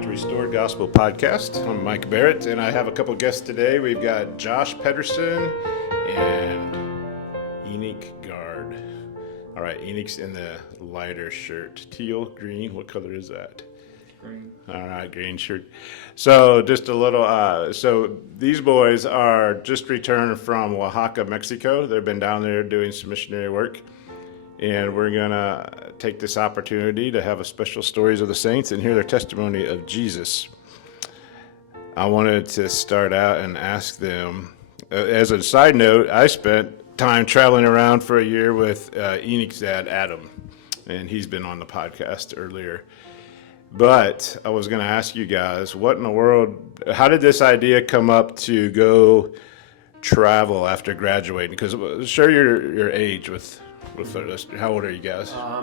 back to Restored Gospel Podcast. I'm Mike Barrett, and I have a couple guests today. We've got Josh Pedersen and Enoch Gard. All right, Enoch's in the lighter shirt. Teal, green, what color is that? Green. All right, green shirt. So just a little, so these boys are just returned from Oaxaca, Mexico. They've been down there doing some missionary work. And we're going to take this opportunity to have a special Stories of the Saints and hear their testimony of Jesus. I wanted to start out and ask them, as a side note, I spent time traveling around for a year with Enoch's dad, Adam, and he's been on the podcast earlier. But I was going to ask you guys, what in the world, how did this idea come up to go travel after graduating? Because share your age with us. How old are you guys? I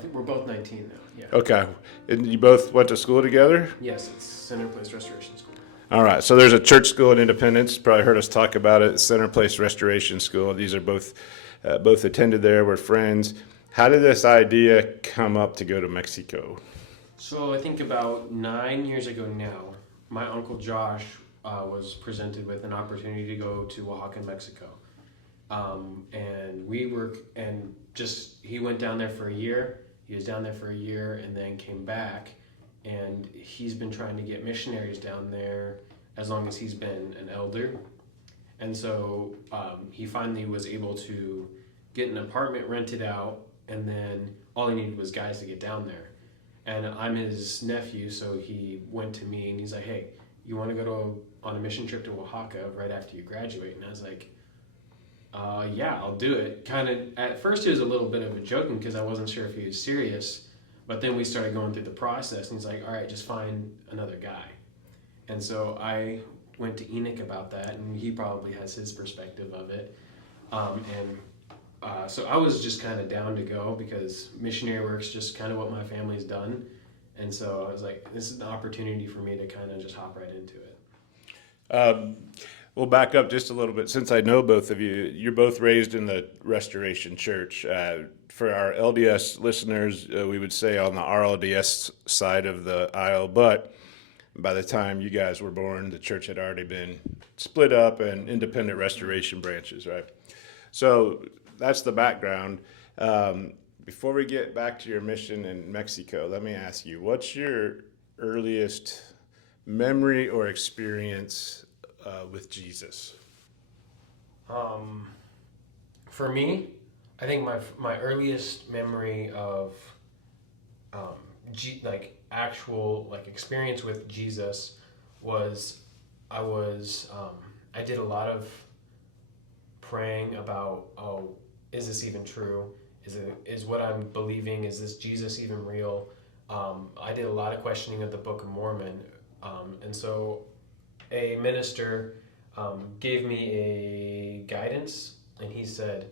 think we're both 19 now. Yeah. Okay. And you both went to school together? Yes, it's Center Place Restoration School. All right. So there's a church school in Independence. Probably heard us talk about it. Center Place Restoration School. These are both attended there. We're friends. How did this idea come up to go to Mexico? So I think about 9 years ago now, my uncle Josh was presented with an opportunity to go to Oaxaca, Mexico. He went down there for a year. He was down there for a year and then came back, and he's been trying to get missionaries down there as long as he's been an elder. And so he finally was able to get an apartment rented out, and then all he needed was guys to get down there. And I'm his nephew, so he went to me and he's like, hey, you want to go on a mission trip to Oaxaca right after you graduate? And I was like, yeah, I'll do it. Kind of, at first it was a little bit of a joking because I wasn't sure if he was serious, but then we started going through the process and he's like, all right, just find another guy. And so I went to Enoch about that, and he probably has his perspective of it. So I was just kind of down to go because missionary work's just kind of what my family's done. And so I was like, this is an opportunity for me to kind of just hop right into it. We'll back up just a little bit. Since I know both of you, you're both raised in the Restoration Church. For our LDS listeners, we would say on the RLDS side of the aisle, but by the time you guys were born, the church had already been split up and independent restoration branches, right? So that's the background. Before we get back to your mission in Mexico, let me ask you, what's your earliest memory or experience with Jesus? For me, I think my earliest memory of actual experience with Jesus was I did a lot of praying about, is this even true? Is what I'm believing, is this Jesus even real? I did a lot of questioning of the Book of Mormon, and so a minister gave me a guidance, and he said,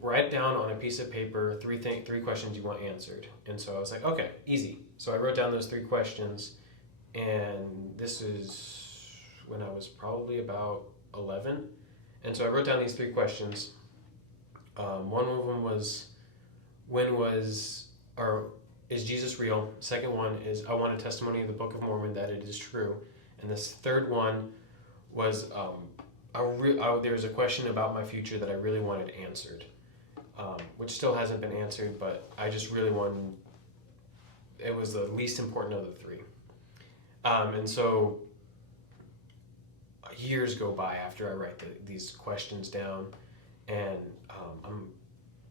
write down on a piece of paper three questions you want answered. And so I was like, okay, easy. So I wrote down those 3 questions, and this is when I was probably about 11. And so I wrote down these 3 questions. One of them was, is Jesus real? Second one is, I want a testimony of the Book of Mormon that it is true. And this third one was, there was a question about my future that I really wanted answered, which still hasn't been answered, but I just really wanted, it was the least important of the 3. And so years go by after I write these questions down, and I'm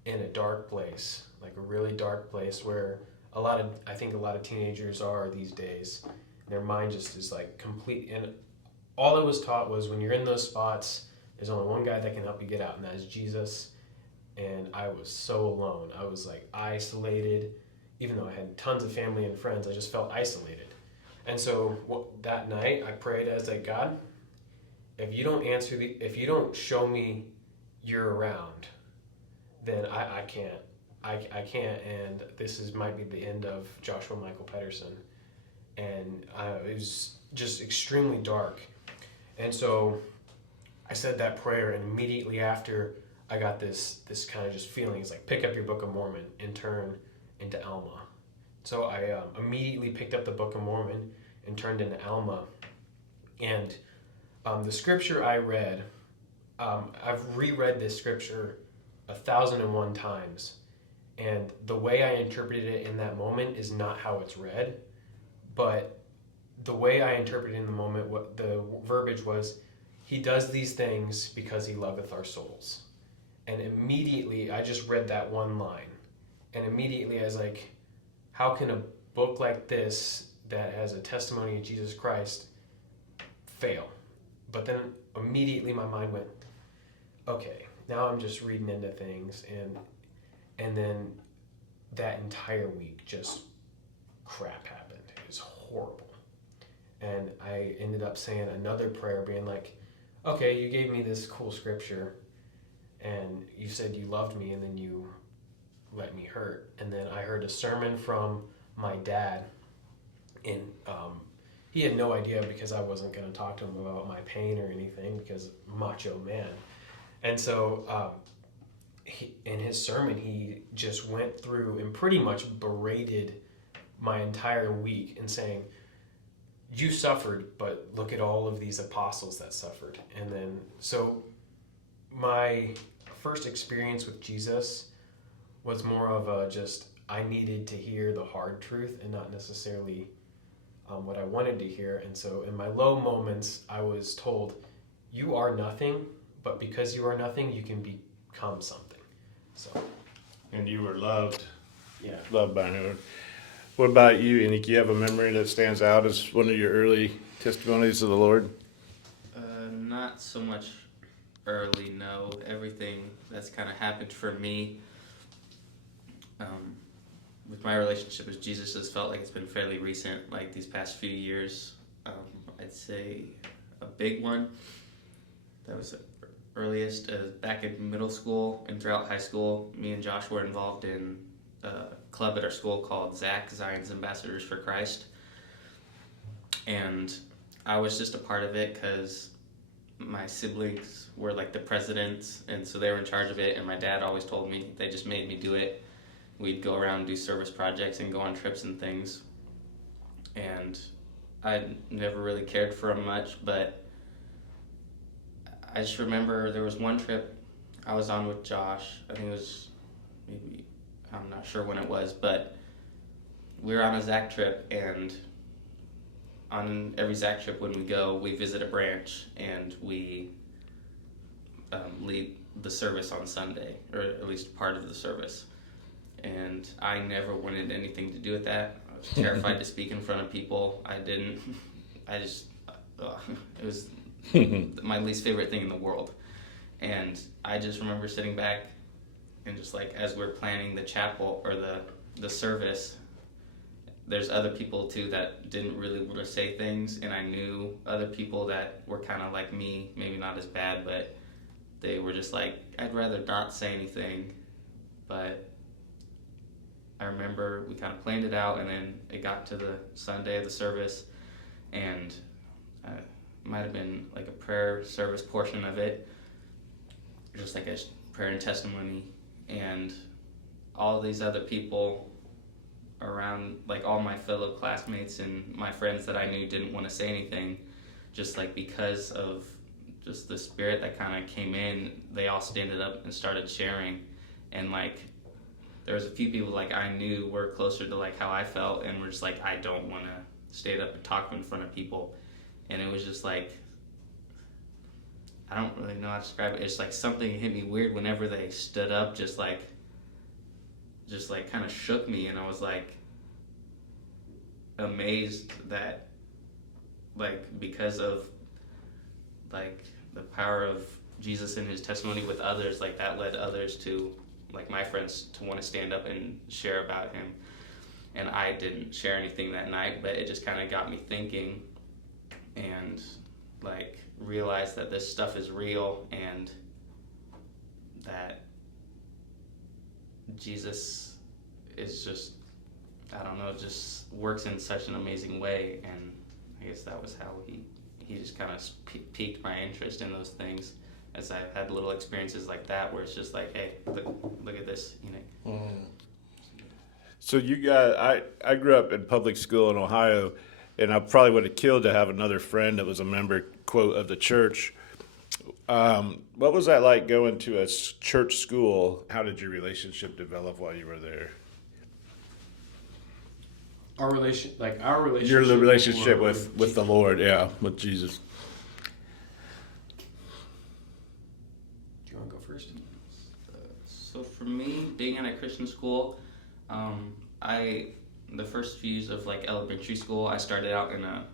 in a dark place, like a really dark place where I think a lot of teenagers are these days. Their mind just is like complete, and all I was taught was when you're in those spots, there's only one guy that can help you get out, and that is Jesus. And I was so alone. I was like isolated. Even though I had tons of family and friends, I just felt isolated. And so that night I prayed, as like, God, if you don't show me you're around, then I can't. I can't, and might be the end of Joshua Michael Pedersen. And it was just extremely dark. And so I said that prayer, and immediately after I got this kind of just feeling. It's like, pick up your Book of Mormon and turn into Alma. So I immediately picked up the Book of Mormon and turned into Alma. And the scripture I read, I've reread this scripture 1,001 times. And the way I interpreted it in that moment is not how it's read. But the way I interpreted in the moment, what the verbiage was, he does these things because he loveth our souls. And immediately I just read that one line. And immediately I was like, how can a book like this that has a testimony of Jesus Christ fail? But then immediately my mind went, okay, now I'm just reading into things, and then that entire week just crap happened. It was horrible. And I ended up saying another prayer being like, okay, you gave me this cool scripture and you said you loved me and then you let me hurt. And then I heard a sermon from my dad, and he had no idea because I wasn't going to talk to him about my pain or anything because macho man. And so in his sermon, he just went through and pretty much berated my entire week and saying, you suffered, but look at all of these apostles that suffered. And then, so my first experience with Jesus was more of a just, I needed to hear the hard truth and not necessarily what I wanted to hear. And so in my low moments, I was told, you are nothing, but because you are nothing, you can become something. So. And you were loved. Yeah. Loved by him. What about you, Enoch? Do you have a memory that stands out as one of your early testimonies of the Lord? Not so much early, no. Everything that's kind of happened for me with my relationship with Jesus has felt like it's been fairly recent, like these past few years. I'd say a big one that was earliest back in middle school and throughout high school. Me and Josh were involved in a club at our school called Zion's Ambassadors for Christ. And I was just a part of it because my siblings were like the presidents, and so they were in charge of it, and my dad always told me, they just made me do it. We'd go around and do service projects and go on trips and things. And I never really cared for them much, but I just remember there was one trip I was on with Josh. I think it was maybe, I'm not sure when it was, but we were on a ZAC trip, and on every ZAC trip when we go, we visit a branch and we lead the service on Sunday, or at least part of the service. And I never wanted anything to do with that. I was terrified to speak in front of people. It was my least favorite thing in the world. And I just remember sitting back and just like, as we're planning the chapel or the service, there's other people too that didn't really want to say things, and I knew other people that were kind of like me, maybe not as bad, but they were just like, I'd rather not say anything. But I remember we kind of planned it out, and then it got to the Sunday of the service, and it might have been like a prayer service portion of it, just like a prayer and testimony, and all these other people around, like all my fellow classmates and my friends that I knew didn't want to say anything, just like because of just the spirit that kind of came in, they all standed up and started sharing. And like there was a few people like I knew were closer to like how I felt, and were just like, I don't want to stand up and talk in front of people. And it was just like, I don't really know how to describe it. It's like something hit me weird whenever they stood up, just like kind of shook me, and I was like amazed that like because of like the power of Jesus and his testimony with others, like that led others to, like my friends, to want to stand up and share about him. And I didn't share anything that night, but it just kind of got me thinking, and like realized that this stuff is real, and that Jesus is just, I don't know, just works in such an amazing way. And I guess that was how he just kind of piqued my interest in those things, as I've had little experiences like that where it's just like, hey, look at this, you know. So you got I grew up in public school in Ohio, and I probably would have killed to have another friend that was a member quote of the church. What was that like going to a church school? How did your relationship develop while you were there? Our Your relationship. relationship or with the Lord, yeah, with Jesus. Do you want to go first? So for me, being in a Christian school, I the first few years of like elementary school, I started out in a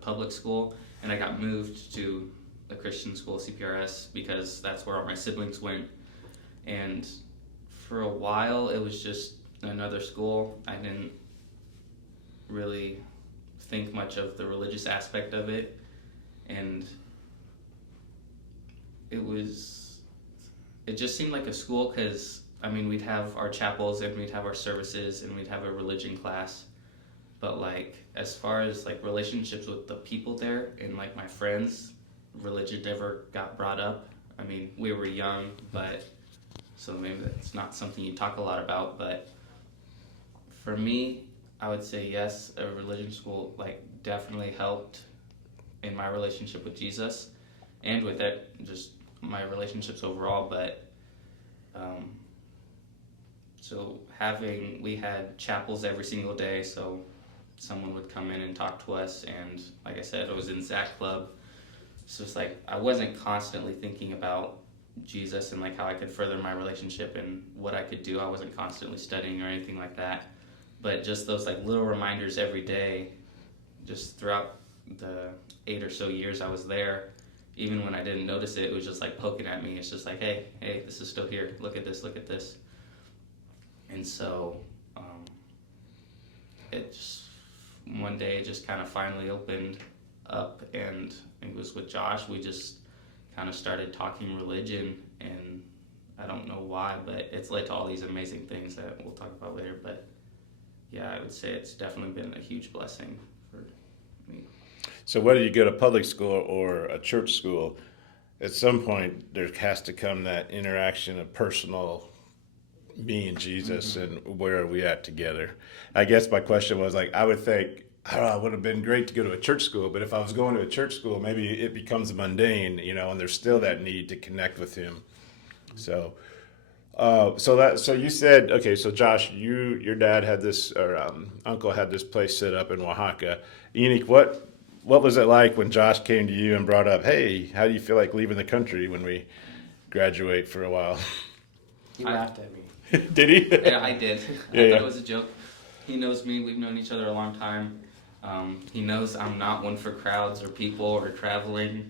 public school, and I got moved to a Christian school, CPRS, because that's where all my siblings went. And for a while, it was just another school. I didn't really think much of the religious aspect of it, and it just seemed like a school because I mean we'd have our chapels and we'd have our services and we'd have a religion class, but like as far as like relationships with the people there and like my friends, religion never got brought up. I mean we were young, but so maybe that's not something you talk a lot about, but for me I would say yes, a religion school like definitely helped in my relationship with Jesus and with it just my relationships overall, but so we had chapels every single day, so someone would come in and talk to us, and like I said, I was in Zach Club, so it's like I wasn't constantly thinking about Jesus and like how I could further my relationship and what I could do. I wasn't constantly studying or anything like that, but just those like little reminders every day, just throughout the 8 or so years I was there, even when I didn't notice it, it was just like poking at me. It's just like, hey, this is still here. Look at this, look at this. And so it just, one day it just kind of finally opened up, and it was with Josh. We just kind of started talking religion, and I don't know why, but it's led to all these amazing things that we'll talk about later. But yeah, I would say it's definitely been a huge blessing for me. So whether you go to public school or a church school, at some point there has to come that interaction of personal me and Jesus, and where are we at together? I guess my question was like, I would think, I don't know, it would have been great to go to a church school, but if I was going to a church school, maybe it becomes mundane, and there's still that need to connect with him. So, so you said, okay, so Josh, your dad had this, or uncle had this place set up in Oaxaca. Enoch, what was it like when Josh came to you and brought up, hey, how do you feel like leaving the country when we graduate for a while? He laughed at me. Did he? Yeah, I did. Yeah, I thought yeah. it was a joke. He knows me. We've known each other a long time. He knows I'm not one for crowds or people or traveling.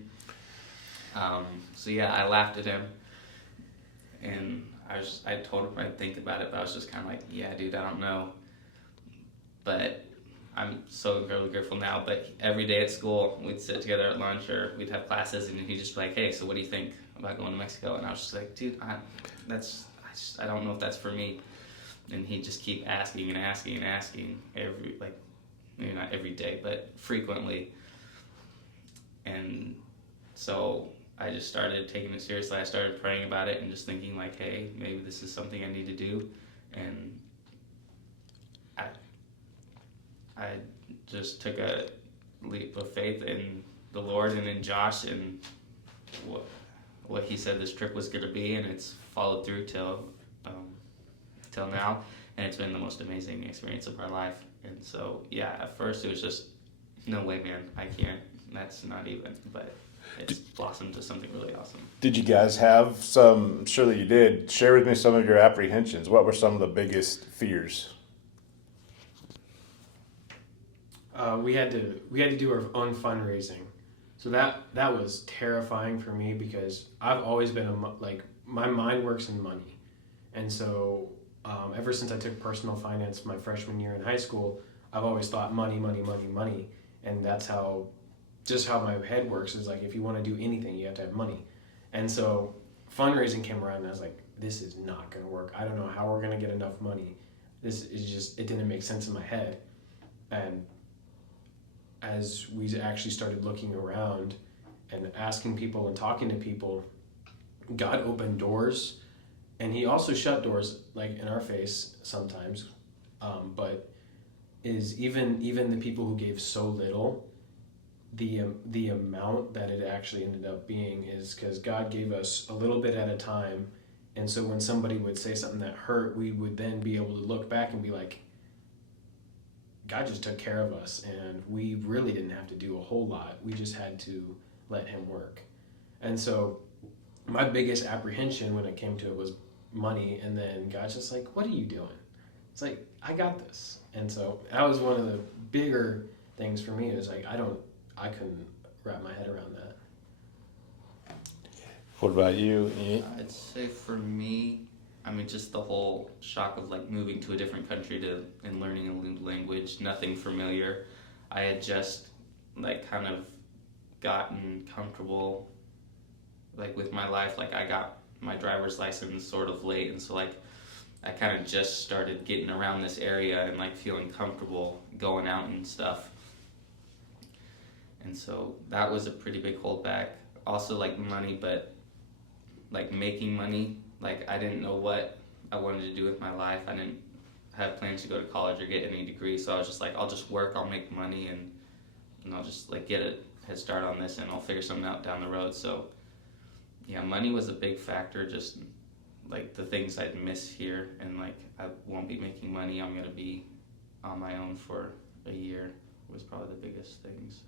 So yeah, I laughed at him, and I told him I'd think about it, but I was just kind of like, yeah, dude, I don't know. But I'm so really grateful now. But every day at school, we'd sit together at lunch or we'd have classes, and he'd just be like, hey, so what do you think about going to Mexico? And I was just like, dude, I don't know if that's for me. And he'd just keep asking and asking and asking maybe not every day, but frequently. And so I just started taking it seriously. I started praying about it and just thinking like, hey, maybe this is something I need to do. And I just took a leap of faith in the Lord and in Josh and what he said this trip was going to be, and it's followed through till now, and it's been the most amazing experience of our life. And so yeah, at first it was just no way, man, I can't, that's not even, but it's blossomed to something really awesome. Did you guys have some, surely you did, share with me some of your apprehensions. What were some of the biggest fears? We had to do our own fundraising, so that was terrifying for me because I've always been my mind works in money, and so ever since I took personal finance my freshman year in high school, I've always thought money, money, money, money, and that's how my head works. Is like if you want to do anything, you have to have money, and so fundraising came around, and I was like, this is not going to work. I don't know how we're going to get enough money. This is just, it didn't make sense in my head, and as we actually started looking around and asking people and talking to people, God opened doors and he also shut doors like in our face sometimes, but is even the people who gave so little, the amount that it actually ended up being is because God gave us a little bit at a time, and so when somebody would say something that hurt, we would then be able to look back and be like, God just took care of us, and we really didn't have to do a whole lot. We just had to let Him work. And so my biggest apprehension when it came to it was money, and then God's just like, what are you doing? It's like, I got this. And so that was one of the bigger things for me. It was like, I couldn't wrap my head around that. What about you, Ian? I'd say for me, I mean, just the whole shock of like moving to a different country and learning a new language, nothing familiar. I had just like kind of gotten comfortable like with my life. Like I got my driver's license sort of late, and so like I kind of just started getting around this area and like feeling comfortable going out and stuff. And so that was a pretty big holdback. Also like money, but like making money, like I didn't know what I wanted to do with my life. I didn't have plans to go to college or get any degree, so I was just like, I'll just work, I'll make money, and I'll just like get a head start on this, and I'll figure something out down the road. So yeah, money was a big factor, just like the things I'd miss here, and like I won't be making money, I'm gonna be on my own for a year was probably the biggest things.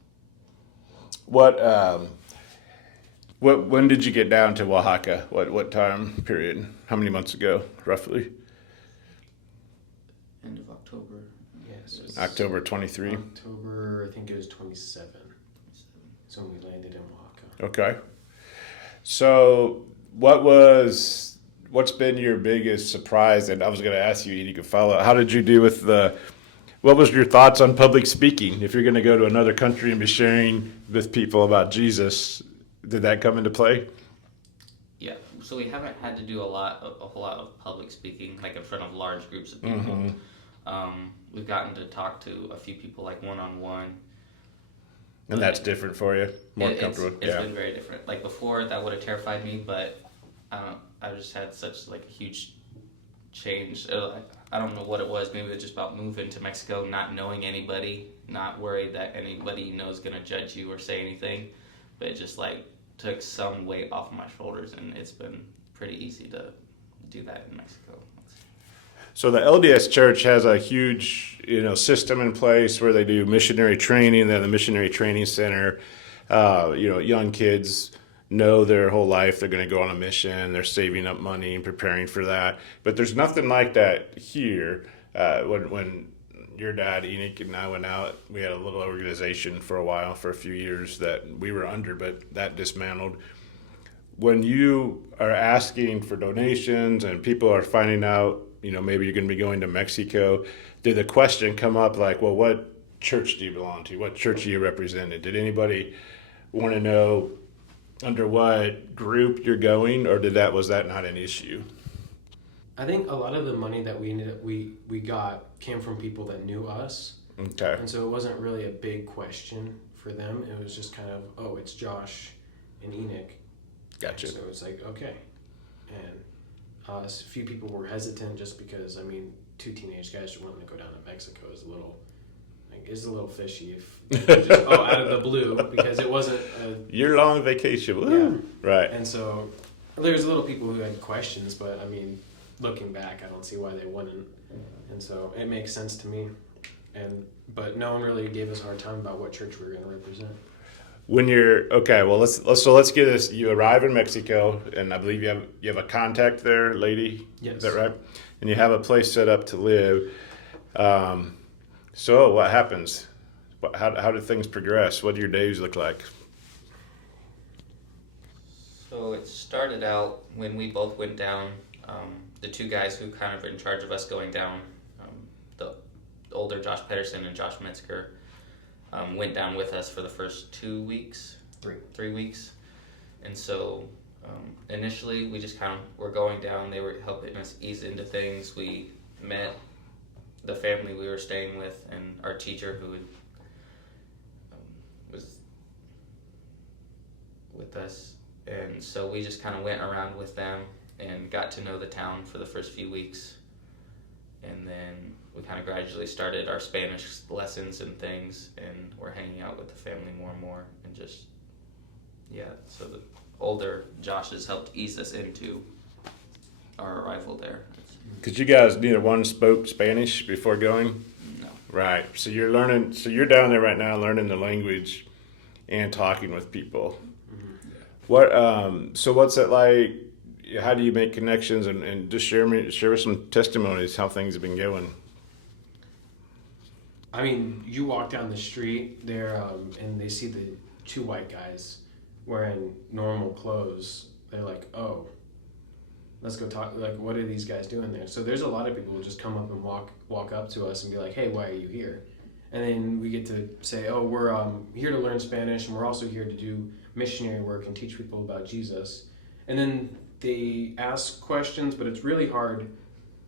When did you get down to Oaxaca? What time period? How many months ago, roughly? End of October. Yes. October 23. October, I think it was 27. So when we landed in Oaxaca. Okay. So what's been your biggest surprise? And I was going to ask you, you could follow. How did you do with what was your thoughts on public speaking? If you're going to go to another country and be sharing with people about Jesus, did that come into play? Yeah, so we haven't had to do a whole lot of public speaking, like in front of large groups of people. We've gotten to talk to a few people, like one-on-one. And that's different for you? More comfortable? It's been very different. Like before, that would have terrified me, but I just had such like a huge change. I don't know what it was. Maybe it was just about moving to Mexico, not knowing anybody, not worried that anybody you know is going to judge you or say anything. But it just like took some weight off my shoulders, and it's been pretty easy to do that in Mexico. So the LDS Church has a huge, system in place where they do missionary training. They have the missionary training center. Young kids know their whole life they're going to go on a mission. They're saving up money and preparing for that. But there's nothing like that here. When your dad, Enoch, and I went out, we had a little organization for a while, for a few years that we were under, but that dismantled. When you are asking for donations and people are finding out, maybe you're going to be going to Mexico, did the question come up like, well, what church do you belong to? What church are you represented? Did anybody want to know under what group you're going, or was that not an issue? I think a lot of the money that we got came from people that knew us. Okay. And so it wasn't really a big question for them. It was just kind of, oh, it's Josh and Enoch. Gotcha. So it's like, okay. And a few people were hesitant just because, two teenage guys wanting to go down to Mexico is a little fishy if just out of the blue, because it wasn't a year-long vacation. Woo. Yeah. Right. And so there's little people who had questions, but looking back, I don't see why they wouldn't. And so it makes sense to me. But no one really gave us a hard time about what church we were going to represent. When you're let's get this. You arrive in Mexico, and I believe you have a contact there, lady. Yes. Is that right? And you have a place set up to live. So what happens? How do things progress? What do your days look like? So it started out when we both went down. The two guys who kind of were in charge of us going down, the older Josh Pedersen and Josh Metzger, went down with us for the first 2 weeks. 3 weeks. And so initially we just kind of were going down. They were helping us ease into things. We met the family we were staying with and our teacher who was with us. And so we just kind of went around with them and got to know the town for the first few weeks. And then we kind of gradually started our Spanish lessons and things, and we're hanging out with the family more and more, and just, yeah, so the older Josh has helped ease us into our arrival there. Because you guys, neither one spoke Spanish before going? No. Right. So you're learning, so you're down there right now learning the language and talking with people. So what's it like? How do you make connections, and just share some testimonies how things have been going? I mean, you walk down the street there, and they see the two white guys wearing normal clothes. They're like, "Oh, let's go talk." Like, what are these guys doing there? So there's a lot of people who just come up and walk up to us and be like, "Hey, why are you here?" And then we get to say, "Oh, we're here to learn Spanish, and we're also here to do missionary work and teach people about Jesus." And then they ask questions, but it's really hard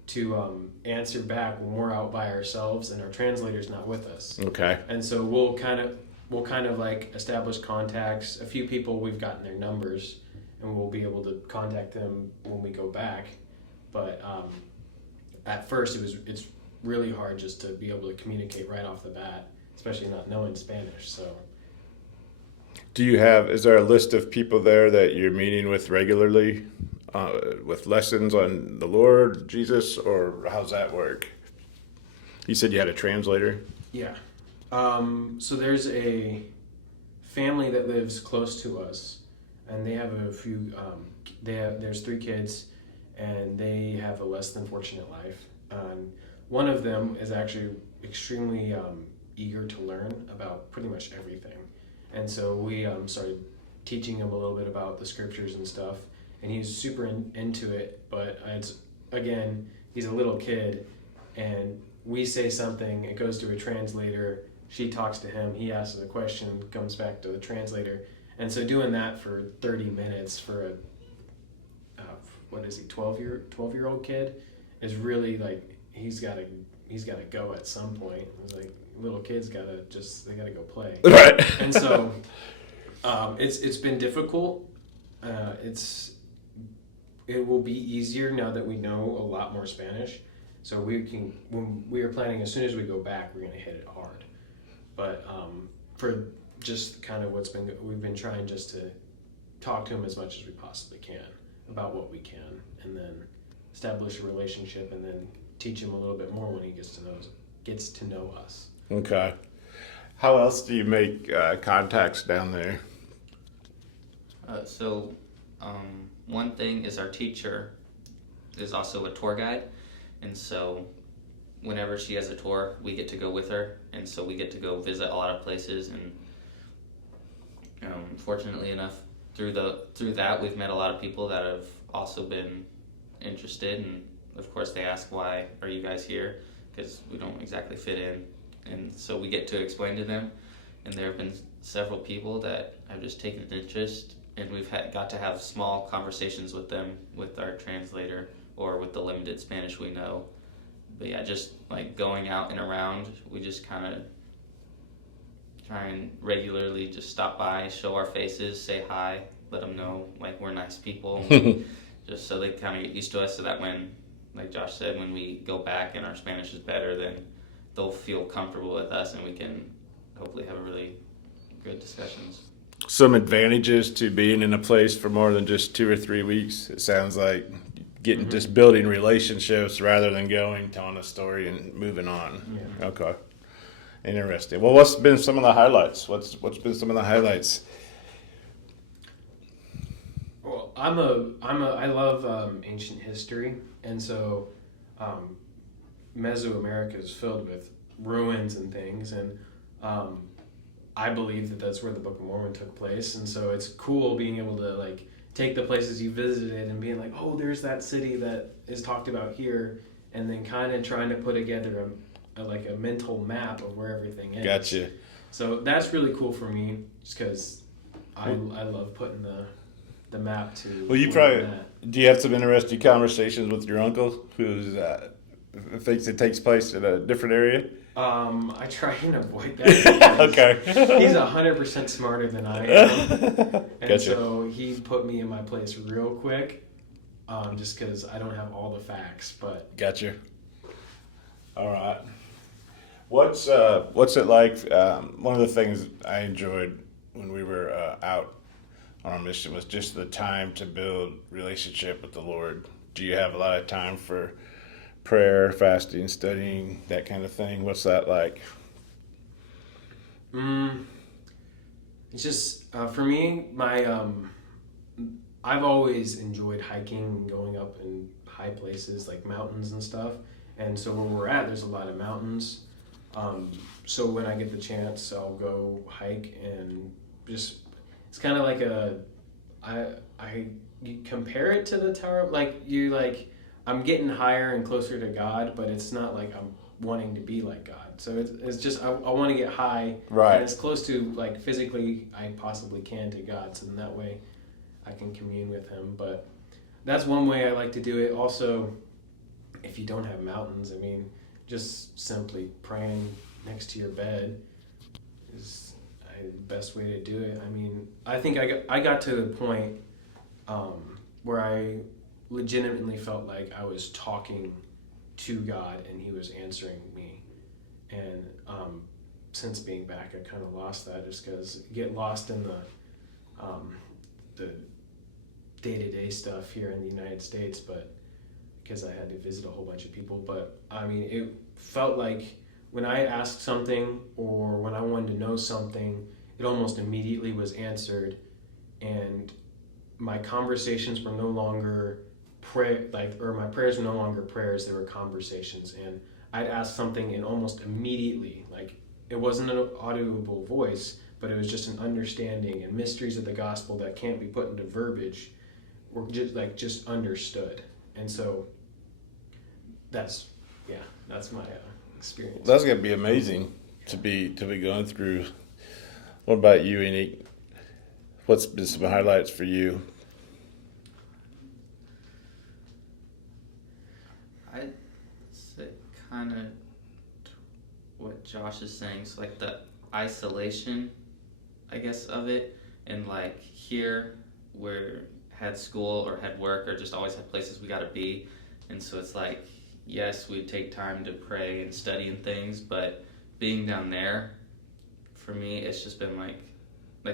to answer back when we're out by ourselves and our translator's not with us. Okay. And so we'll kind of like establish contacts. A few people, we've gotten their numbers, and we'll be able to contact them when we go back. But at first, it's really hard just to be able to communicate right off the bat, especially not knowing Spanish. So. Is there a list of people there that you're meeting with regularly, with lessons on the Lord Jesus, or how's that work? You said you had a translator? Yeah. So there's a family that lives close to us, and they have a few, there's 3 kids, and they have a less than fortunate life. One of them is actually extremely eager to learn about pretty much everything. And so we started teaching him a little bit about the scriptures and stuff, and he's super into it, but he's a little kid, and we say something, it goes to a translator, she talks to him, he asks a question, comes back to the translator, and so doing that for 30 minutes for a 12-year-old kid is really like, he's got to go at some point. It's like, little kids they gotta go play. Right. And so it's been difficult. It will be easier now that we know a lot more Spanish. So when we are planning, as soon as we go back, we're gonna hit it hard. But for just kind of we've been trying just to talk to him as much as we possibly can about what we can, and then establish a relationship, and then teach him a little bit more when he gets to know us. Okay. How else do you make contacts down there? One thing is our teacher is also a tour guide, and so whenever she has a tour, we get to go with her, and so we get to go visit a lot of places. And fortunately enough, through that, we've met a lot of people that have also been interested, and of course they ask, why are you guys here? Because we don't exactly fit in. And so we get to explain to them, and there have been several people that have just taken an interest, and we've got to have small conversations with them, with our translator, or with the limited Spanish we know. But yeah, just like going out and around, we just kind of try and regularly just stop by, show our faces, say hi, let them know like we're nice people, just so they kind of get used to us, so that when, like Josh said, when we go back and our Spanish is better, then they'll feel comfortable with us, and we can hopefully have really good discussions. Some advantages to being in a place for more than just 2 or 3 weeks. It sounds like getting just building relationships rather than going, telling a story, and moving on. Yeah. Okay. Interesting. Well, what's been some of the highlights? What's been some of the highlights? Well, I love ancient history, and so Mesoamerica is filled with ruins and things, and I believe that that's where the Book of Mormon took place, and so it's cool being able to like take the places you visited and being like, oh, there's that city that is talked about here, and then kind of trying to put together a mental map of where everything is. Gotcha. So that's really cool for me, just because I love putting the map to. Well, do you have some interesting conversations with your uncle who's thinks it takes place in a different area? I try and avoid that. Okay. He's 100% smarter than I am. And Gotcha. so he put me in my place real quick. just because I don't have all the facts. But Gotcha. All right. What's it like? One of the things I enjoyed when we were out on our mission was just the time to build relationship with the Lord. Do you have a lot of time for prayer, fasting, studying, that kind of thing? What's that like? it's just for me, I've always enjoyed hiking and going up in high places like mountains and stuff. And so where we're at, there's a lot of mountains. So when I get the chance, I'll go hike and just, it's kind of like you compare it to the Tower, I'm getting higher and closer to God, but it's not like I'm wanting to be like God. So it's just, I want to get high Right. and as close to like physically I possibly can to God. So in that way I can commune with him. But that's one way I like to do it. Also, if you don't have mountains, I mean, just simply praying next to your bed is the best way to do it. I mean, I think I got to the point where I legitimately felt like I was talking to God and he was answering me. And since being back, I kind of lost that just because you get lost in the day-to-day stuff here in the United States, but because I had to visit a whole bunch of people. But I mean, it felt like when I asked something or when I wanted to know something, it almost immediately was answered, and my conversations were no longer my prayers were no longer prayers, they were conversations. And I'd ask something and almost immediately, like, it wasn't an audible voice, but it was just an understanding, and mysteries of the gospel that can't be put into verbiage were just understood. And so that's my experience. That's gonna be amazing to be going through. What about you, Enoch? What's been some highlights for you? I'd say kind of what Josh is saying. So like the isolation, I guess, of it, and like here we're had school or had work or just always had places we got to be, and so it's like, yes, we take time to pray and study and things, but being down there, for me, it's just been like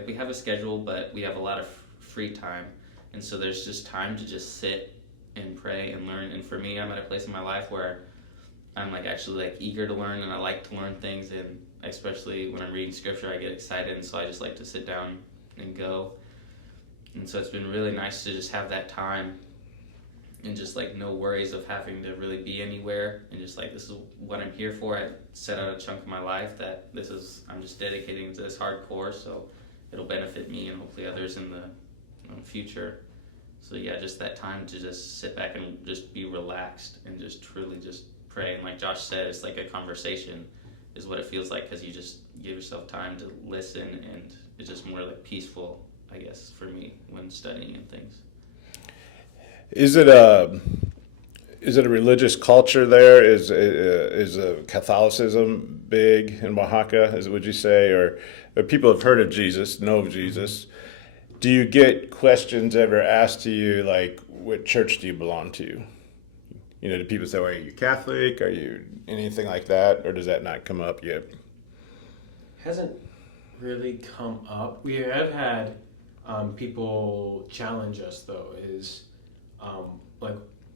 we have a schedule, but we have a lot of free time, and so there's just time to just sit and pray and learn. And for me, I'm at a place in my life where I'm like actually like eager to learn, and I like to learn things, and especially when I'm reading scripture, I get excited, and so I just like to sit down and go. And so it's been really nice to just have that time and just like no worries of having to really be anywhere, and just like, this is what I'm here for. I set out a chunk of my life that I'm just dedicating to this hardcore, so it'll benefit me and hopefully others in the future. So yeah, just that time to just sit back and just be relaxed and just truly just pray. And like Josh said, it's like a conversation is what it feels like, because you just give yourself time to listen, and it's just more like peaceful, I guess, for me when studying and things. Is it a religious culture there? Is Catholicism big in Oaxaca? Would you say, or people have heard of Jesus, know of Jesus? Do you get questions ever asked to you like, what church do you belong to? You know, do people say, well, are you Catholic? Are you anything like that? Or does that not come up yet? Hasn't really come up. We have had people challenge us, though, is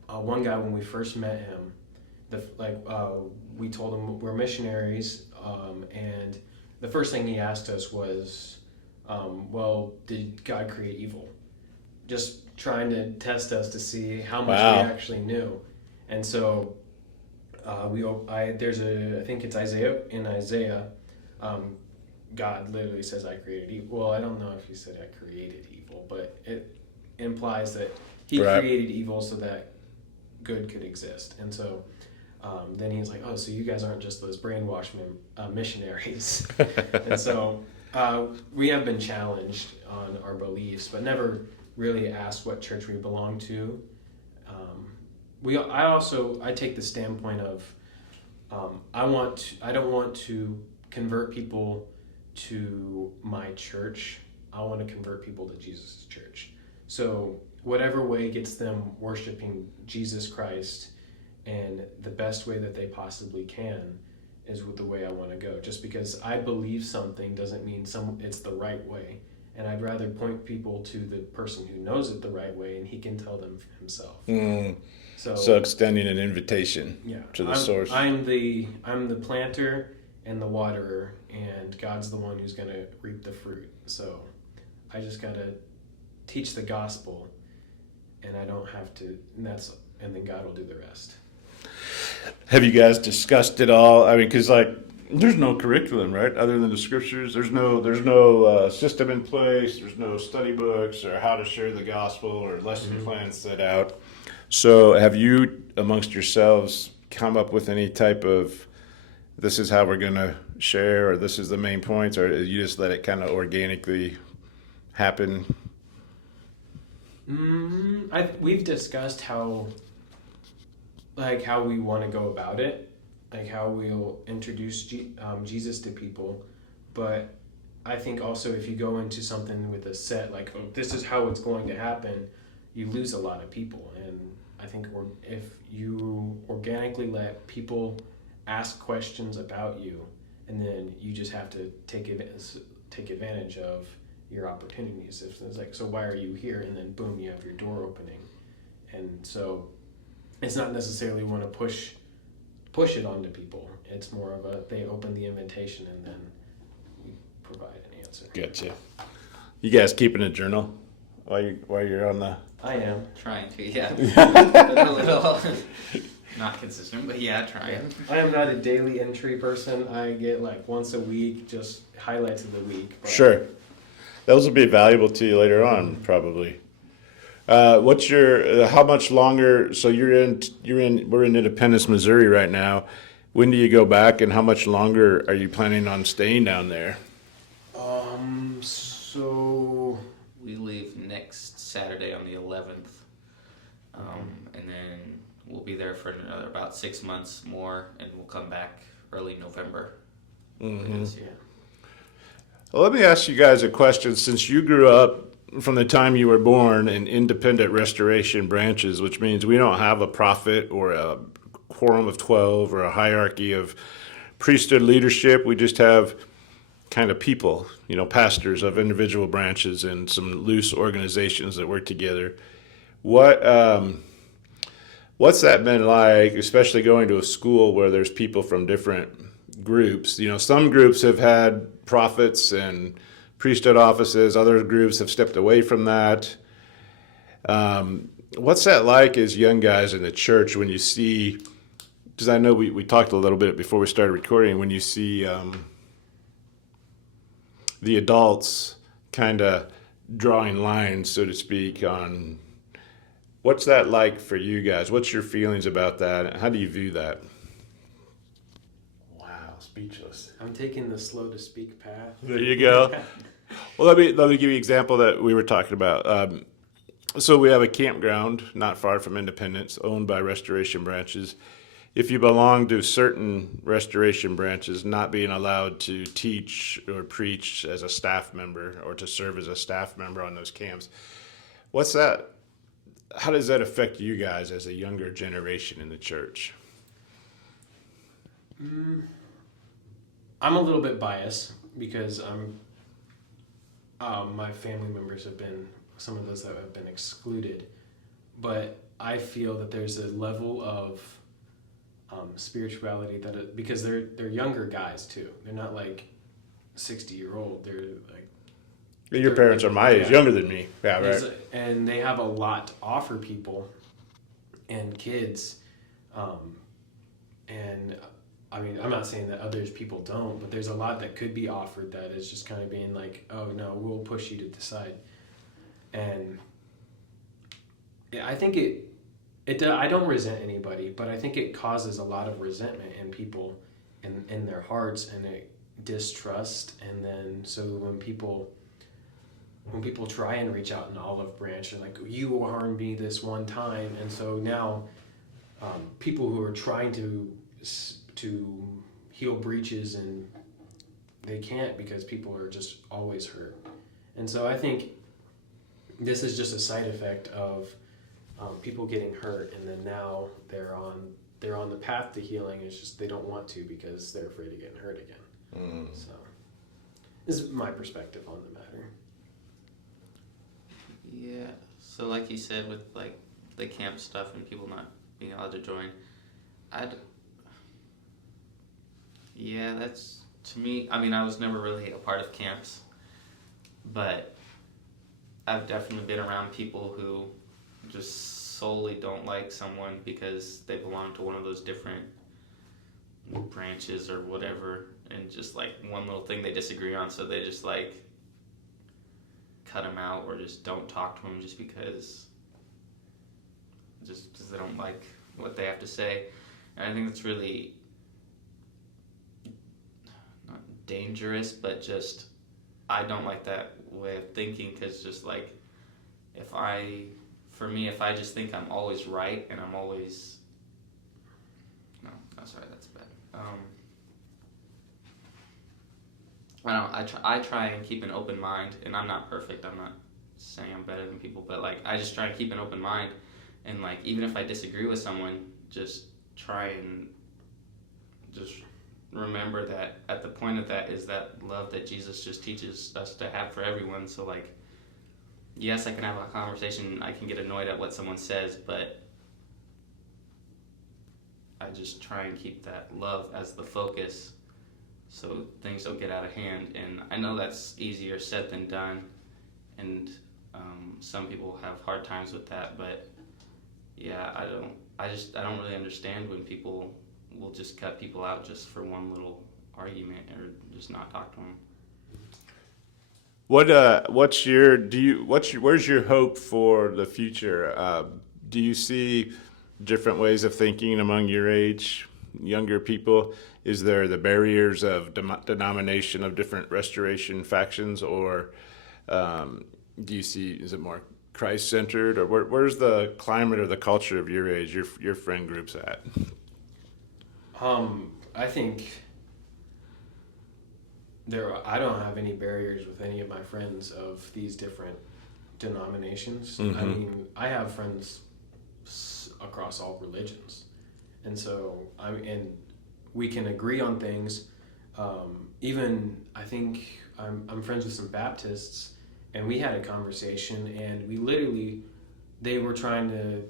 one guy, when we first met him, we told him we're missionaries, and the first thing he asked us was, well, did God create evil? Just trying to test us to see how much we actually knew. And so I think it's Isaiah, God literally says, I created evil. Well, I don't know if he said I created evil, but it implies that he created evil so that good could exist. And so then he's like, oh, so you guys aren't just those brainwashed missionaries. And so we have been challenged on our beliefs, but never really asked what church we belong to. I take the standpoint of I don't want to convert people to my church. I want to convert people to Jesus' church. So whatever way gets them worshiping Jesus Christ in the best way that they possibly can is with the way I want to go. Just because I believe something doesn't mean it's the right way. And I'd rather point people to the person who knows it the right way, and he can tell them himself. So extending an invitation to the source. I'm the planter and the waterer, and God's the one who's going to reap the fruit. So I just got to teach the gospel, and I don't have to, and then God will do the rest. Have you guys discussed it all? I mean, because there's no curriculum, right? Other than the scriptures, there's no system in place. There's no study books or how to share the gospel or lesson plans set out. So, have you, amongst yourselves, come up with any type of this is how we're going to share, or this is the main points, or you just let it kind of organically happen? We've discussed how we want to go about it, like how we'll introduce Jesus to people. But I think also if you go into something with a set, like, oh, this is how it's going to happen, you lose a lot of people. And I think if you organically let people ask questions about you, and then you just have to take advantage of your opportunities. If it's like, so why are you here? And then boom, you have your door opening. And so it's not necessarily want to push it onto people. It's more of they open the invitation and then we provide an answer. Gotcha. You guys keeping a journal while you're on the? I am trying to, yeah. A little not consistent, but yeah, trying. I am not a daily entry person. I get like once a week, just highlights of the week. But Sure, those will be valuable to you later on, probably. What's your how much longer? So we're in Independence, Missouri right now. When do you go back, and how much longer are you planning on staying down there? So We leave next Saturday on the 11th, and then we'll be there for another about 6 months more, and we'll come back early November. This year. Well, let me ask you guys a question. Since you grew up from the time you were born in independent restoration branches, which means we don't have a prophet or a quorum of 12 or a hierarchy of priesthood leadership. We just have kind of people, pastors of individual branches and some loose organizations that work together. What's that been like, especially going to a school where there's people from different groups? Some groups have had prophets and priesthood offices. Other groups have stepped away from that. What's that like as young guys in the church when you see, because I know we talked a little bit before we started recording, when you see the adults kind of drawing lines, so to speak, on what's that like for you guys? What's your feelings about that? How do you view that? Wow, speechless. I'm taking the slow to speak path. There you go. Well, let me give you an example that we were talking about. So we have a campground not far from Independence, owned by restoration branches. If you belong to certain restoration branches, not being allowed to teach or preach as a staff member or to serve as a staff member on those camps, what's that? How does that affect you guys as a younger generation in the church? I'm a little bit biased because my family members have been some of those that have been excluded, but I feel that there's a level of spirituality because they're younger guys too. They're not like 60-year-old. They're like Your parents are my age, younger than me. Yeah, right. And they have a lot to offer people and kids. And I mean, I'm not saying that others people don't, but there's a lot that could be offered that is just kind of being like, oh no, we'll push you to decide. And I think I don't resent anybody, but I think it causes a lot of resentment in people in their hearts, and distrust. And then so when people try and reach out an olive branch, and like, you harmed me this one time, and so now people who are trying to heal breaches, and they can't because people are just always hurt. And so I think this is just a side effect of people getting hurt, and then now they're on the path to healing. It's just they don't want to because they're afraid of getting hurt again. So this is my perspective on the matter. Yeah. So like you said with like the camp stuff and people not being allowed to join, that's to me. I mean, I was never really a part of camps, but I've definitely been around people who just solely don't like someone because they belong to one of those different branches or whatever, and just like one little thing they disagree on, so they just like cut them out or just don't talk to them just because they don't like what they have to say. And I think that's really not dangerous, but just I don't like that way of thinking, because just like if I just think I'm always right and I'm always sorry, that's bad. I try and keep an open mind, and I'm not perfect. I'm not saying I'm better than people, but like I just try to keep an open mind, and like even if I disagree with someone, just try and just remember that at the point of that is that love that Jesus just teaches us to have for everyone. So like, yes, I can have a conversation, I can get annoyed at what someone says, but I just try and keep that love as the focus so things don't get out of hand. And I know that's easier said than done, and some people have hard times with that, but yeah, I don't really understand when people will just cut people out just for one little argument or just not talk to them. Where's your hope for the future? Do you see different ways of thinking among your age, younger people? Is there the barriers of denomination of different restoration factions, or do you see, is it more Christ-centered, or where's the climate or the culture of your age, your friend groups at? I think I don't have any barriers with any of my friends of these different denominations. Mm-hmm. I mean, I have friends across all religions, and so and we can agree on things. Even I think I'm friends with some Baptists, and we had a conversation, and they were trying to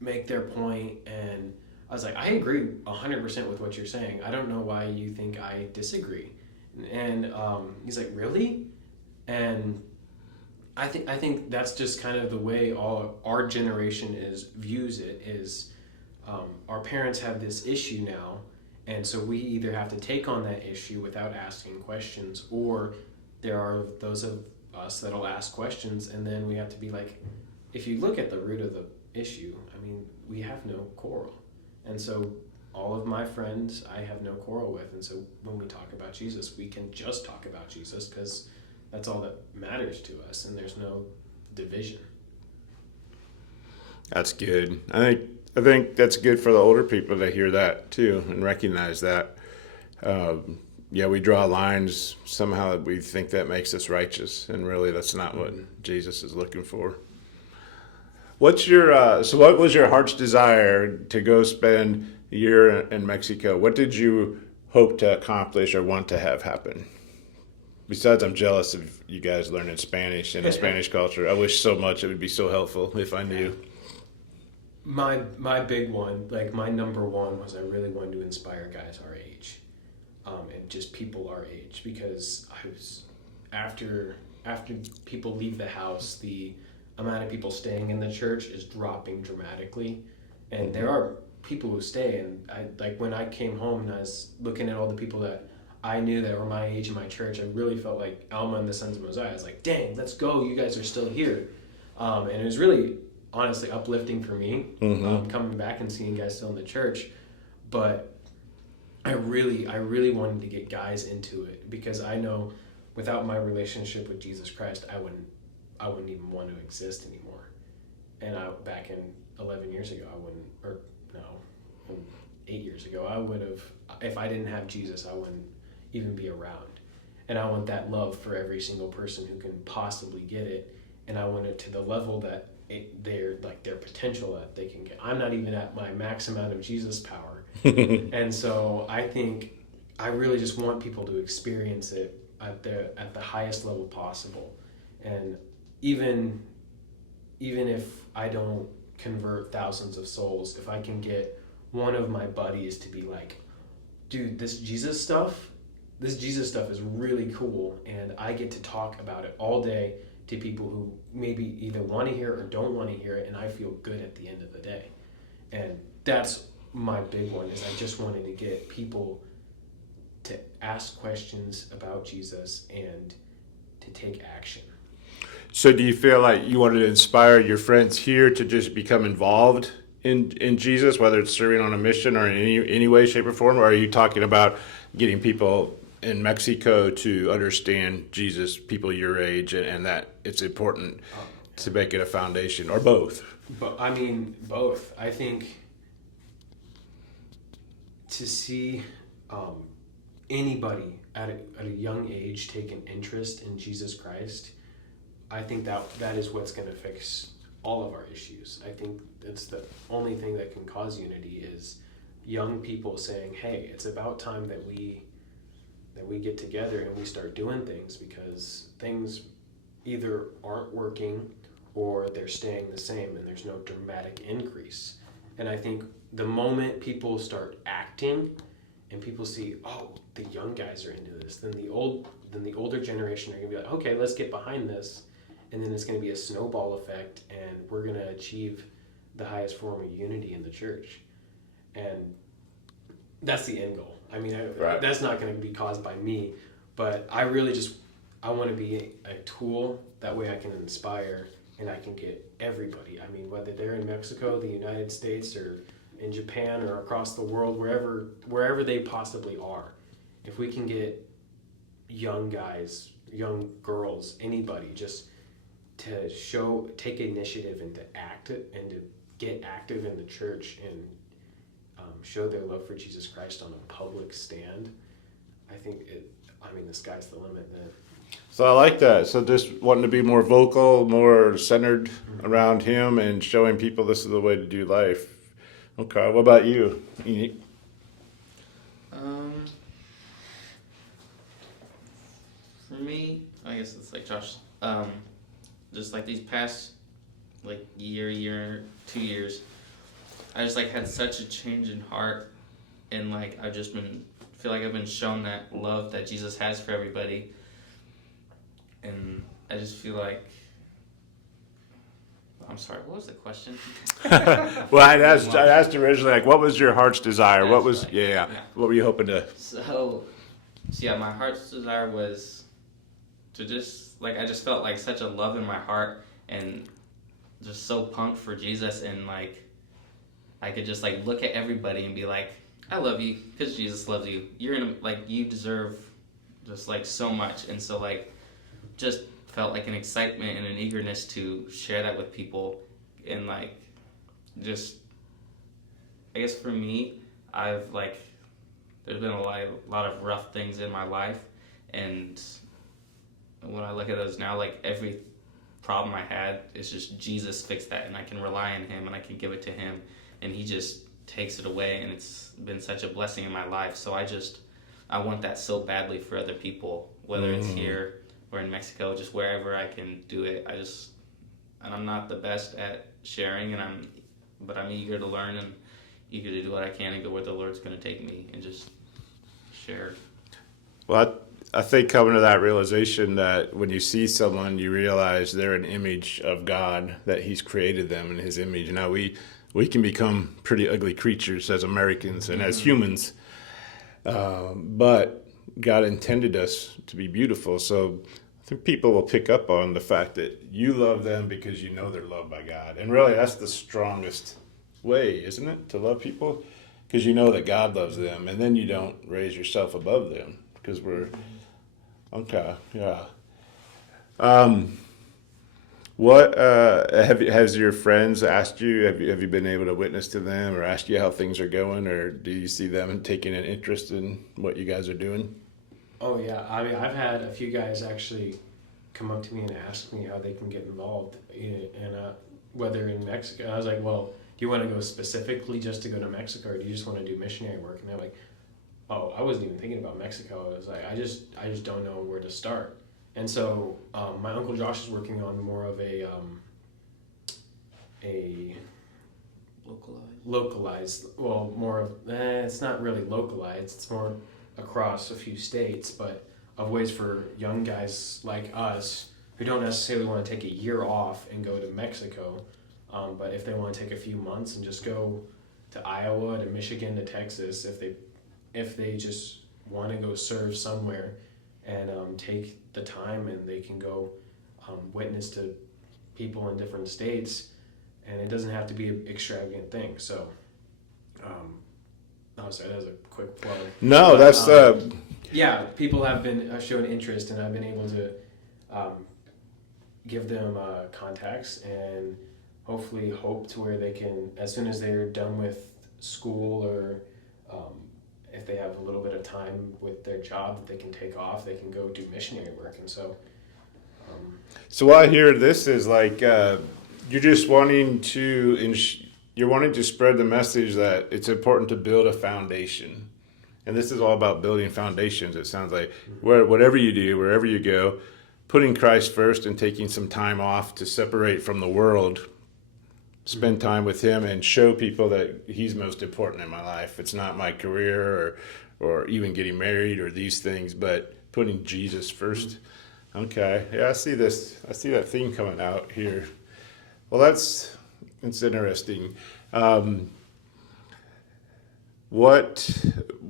make their point, and I was like, I agree 100% with what you're saying. I don't know why you think I disagree. And he's like, really? And I think that's just kind of the way our generation views it is our parents have this issue now, and so we either have to take on that issue without asking questions, or there are those of us that'll ask questions, and then we have to be like, if you look at the root of the issue, I mean, we have no quarrel. And so all of my friends I have no quarrel with, and so when we talk about Jesus, we can just talk about Jesus because that's all that matters to us, and there's no division. That's good. I think that's good for the older people to hear that too and recognize that. We draw lines somehow. We think that makes us righteous, and really that's not what Jesus is looking for. What was your heart's desire to go spend a year in Mexico? What did you hope to accomplish or want to have happen? Besides, I'm jealous of you guys learning Spanish and the Spanish culture. I wish so much it would be so helpful if I knew. My big one, like my number one, was I really wanted to inspire guys our age, and just people our age, because I was after people leave the house, the amount of people staying in the church is dropping dramatically, and there are people who stay. And when I came home and I was looking at all the people that I knew that were my age in my church, I really felt like Alma and the Sons of Mosiah. I was like, dang, let's go, you guys are still here. And it was really honestly uplifting for me, coming back and seeing guys still in the church. But I really wanted to get guys into it, because I know without my relationship with Jesus Christ, I wouldn't even want to exist anymore. And back in 11 years ago, 8 years ago, I would have, if I didn't have Jesus, I wouldn't even be around. And I want that love for every single person who can possibly get it. and I want it to the level that they're like their potential that they can get. I'm not even at my max amount of Jesus power. And so I think I really just want people to experience it at the highest level possible. And even if I don't convert thousands of souls, if I can get one of my buddies to be like, dude, this Jesus stuff is really cool, and I get to talk about it all day to people who maybe either want to hear it or don't want to hear it, and I feel good at the end of the day. And that's my big one, is I just wanted to get people to ask questions about Jesus and to take action. So do you feel like you wanted to inspire your friends here to just become involved in Jesus, whether it's serving on a mission or in any way, shape, or form? Or are you talking about getting people in Mexico to understand Jesus, people your age, and that it's important to make it a foundation, or both? But I mean, both. I think to see anybody at a young age take an interest in Jesus Christ, I think that is what's going to fix all of our issues. I think it's the only thing that can cause unity is young people saying, hey, it's about time that we get together and we start doing things, because things either aren't working or they're staying the same and there's no dramatic increase. And I think the moment people start acting and people see, oh, the young guys are into this, then the older generation are going to be like, okay, let's get behind this. And then it's going to be a snowball effect, and we're going to achieve the highest form of unity in the church. And that's the end goal. I mean, Right. That's not going to be caused by me, but I really I want to be a tool. That way I can inspire and I can get everybody. I mean, whether they're in Mexico, the United States, or in Japan, or across the world, wherever they possibly are. If we can get young guys, young girls, anybody, just to take initiative and to get active in the church and show their love for Jesus Christ on a public stand, I think the sky's the limit then. So I like that. So just wanting to be more vocal, more centered around him, and showing people this is the way to do life. Okay, what about you, Enoch? For me, I guess it's like Josh. Just like these past year, 2 years, I just had such a change in heart, and I've just feel like I've been shown that love that Jesus has for everybody, and I just feel like. I'm sorry, what was the question? Well, I asked originally, what was your heart's desire? That's What was, right. yeah, what were you hoping to? So yeah, my heart's desire was to just, I just felt such a love in my heart, and just so pumped for Jesus, and I could just look at everybody and be like, I love you because Jesus loves you. You're you deserve just so much, and so just felt an excitement and an eagerness to share that with people, and just I guess for me, I've there's been a lot of rough things in my life, and when I look at those now, every problem I had is just Jesus fixed that, and I can rely on him and I can give it to him, and he just takes it away, and it's been such a blessing in my life. So I want that so badly for other people, whether it's here or in Mexico, just wherever I can do it. And I'm not the best at sharing, but I'm eager to learn and eager to do what I can and go where the Lord's going to take me and just share. Well, I think coming to that realization that when you see someone, you realize they're an image of God, that he's created them in his image. Now, we can become pretty ugly creatures as Americans and as humans, but God intended us to be beautiful. So I think people will pick up on the fact that you love them because you know they're loved by God. And really, that's the strongest way, isn't it, to love people? Because you know that God loves them, and then you don't raise yourself above them, because we're okay. Yeah. What has your friends asked you? Have you been able to witness to them, or ask you how things are going, or do you see them taking an interest in what you guys are doing? Oh yeah, I've had a few guys actually come up to me and ask me how they can get involved in whether in Mexico. I was like, well, do you want to go specifically just to go to Mexico, or do you just want to do missionary work? And they're like, oh, I wasn't even thinking about Mexico. I was like, I just don't know where to start. And so my Uncle Josh is working on more of a localized, well, more of, it's not really localized, it's more across a few states, but of ways for young guys like us who don't necessarily want to take a year off and go to Mexico, but if they want to take a few months and just go to Iowa, to Michigan, to Texas, if they just want to go serve somewhere and take the time, and they can go witness to people in different states, and it doesn't have to be an extravagant thing. So, oh, sorry, that was a quick plug. No, But, that's yeah, people have been shown interest, and I've been able to give them contacts, and hopefully hope to where they can, as soon as they're done with school, or if they have a little bit of time with their job that they can take off, they can go do missionary work. And so so what I hear this is like you're just wanting to you're wanting to spread the message that it's important to build a foundation, and this is all about building foundations. It sounds like whatever you do, wherever you go, putting Christ first and taking some time off to separate from the world, spend time with him, and show people that he's most important in my life. It's not my career or even getting married or these things, but putting Jesus first. Okay, yeah, I see that theme coming out here. Well, it's interesting. What